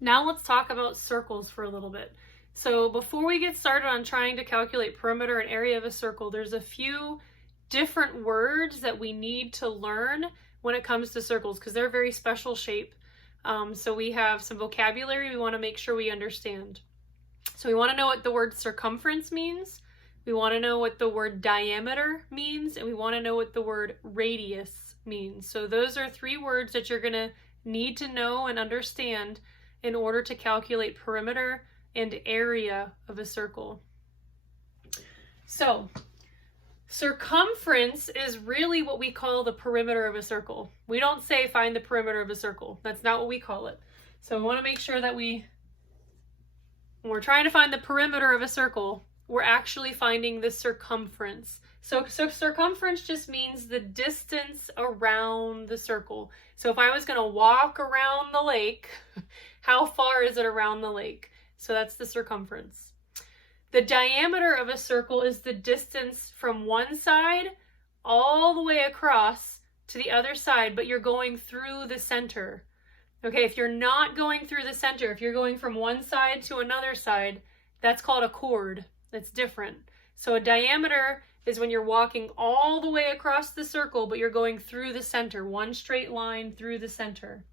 Now let's talk about circles for a little bit. So before we get started on trying to calculate perimeter and area of a circle, there's a few different words that we need to learn when it comes to circles because they're a very special shape. So we have some vocabulary we want to make sure we understand. So we want to know what the word circumference means, we want to know what the word diameter means, and we want to know what the word radius means. So those are three words that you're going to need to know and understand in order to calculate perimeter and area of a circle. So circumference is really what we call the perimeter of a circle. We don't say find the perimeter of a circle. That's not what we call it. So we want to make sure that when we're trying to find the perimeter of a circle, we're actually finding the circumference. So circumference just means the distance around the circle. So if I was going to walk around the lake, how far is it around the lake? So that's the circumference. The diameter of a circle is the distance from one side all the way across to the other side, but you're going through the center. Okay, if you're not going through the center, if you're going from one side to another side, that's called a chord. That's different. So a diameter is when you're walking all the way across the circle, but you're going through the center, one straight line through the center.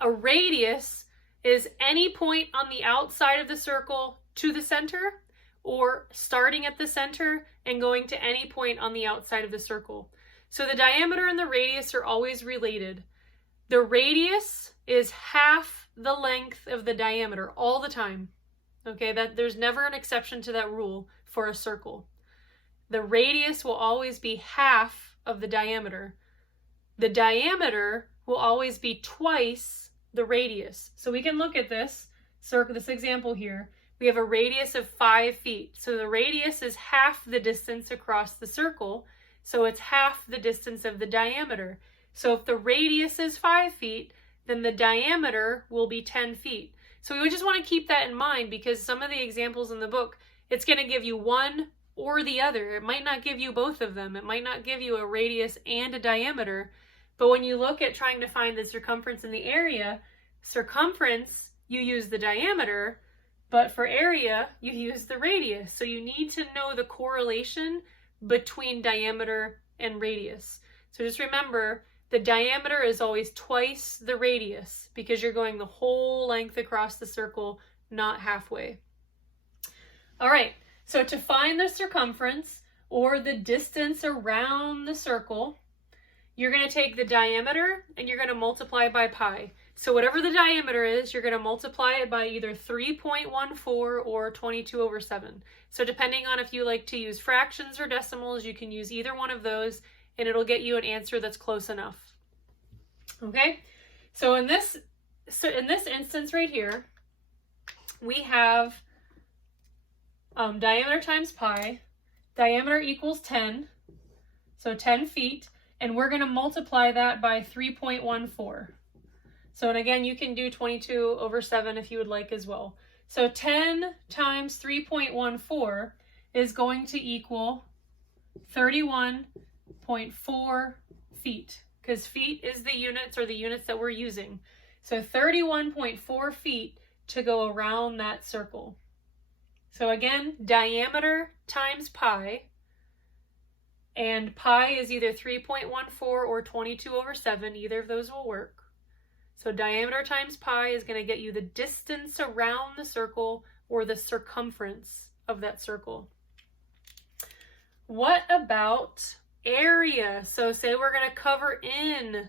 A radius is any point on the outside of the circle to the center, or starting at the center and going to any point on the outside of the circle. So the diameter and the radius are always related. The radius is half the length of the diameter all the time. Okay, there's never an exception to that rule for a circle. The radius will always be half of the diameter. The diameter will always be twice the radius. So we can look at this example here. We have a radius of 5 feet. So the radius is half the distance across the circle. So it's half the distance of the diameter. So if the radius is 5 feet, then the diameter will be 10 feet. So we just want to keep that in mind because some of the examples in the book, it's going to give you one or the other. It might not give you both of them. It might not give you a radius and a diameter. But when you look at trying to find the circumference in the area, circumference, you use the diameter, but for area, you use the radius. So you need to know the correlation between diameter and radius. So just remember, the diameter is always twice the radius because you're going the whole length across the circle, not halfway. All right, so to find the circumference or the distance around the circle, you're going to take the diameter and you're going to multiply by pi. So whatever the diameter is, you're going to multiply it by either 3.14 or 22/7. So depending on if you like to use fractions or decimals, you can use either one of those and it'll get you an answer that's close enough. Okay, so in this instance right here, we have diameter times pi. Diameter equals 10, so 10 feet, and we're going to multiply that by 3.14. So, and again, you can do 22/7 if you would like as well. So 10 times 3.14 is going to equal 31.4 feet, because feet is the units or the units that we're using. So 31.4 feet to go around that circle. So again, diameter times pi, and pi is either 3.14 or 22/7, either of those will work. So diameter times pi is going to get you the distance around the circle or the circumference of that circle. What about area? So say we're going to cover in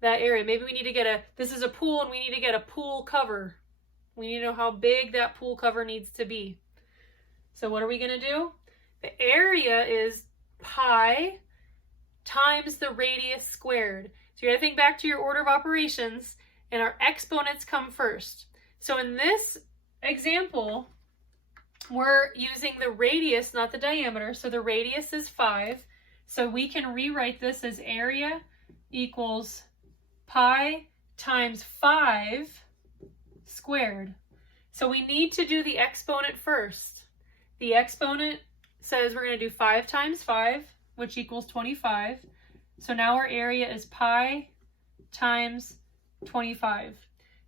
that area. Maybe we need to this is a pool and we need to get a pool cover. We need to know how big that pool cover needs to be. So what are we going to do? The area is pi times the radius squared. So you got to think back to your order of operations, and our exponents come first. So in this example, we're using the radius, not the diameter. So the radius is 5. So we can rewrite this as area equals pi times 5 squared. So we need to do the exponent first. The exponent says we're going to do 5 times 5, which equals 25. So now our area is pi times 25.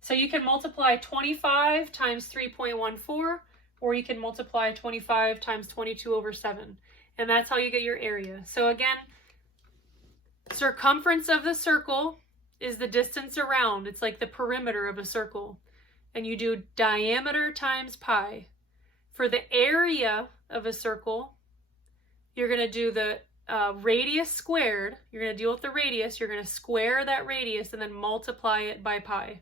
So you can multiply 25 times 3.14, or you can multiply 25 times 22 over 7. And that's how you get your area. So again, circumference of the circle is the distance around. It's like the perimeter of a circle. And you do diameter times pi. For the area of a circle, you're going to do the radius squared. You're going to deal with the radius. You're going to square that radius and then multiply it by pi.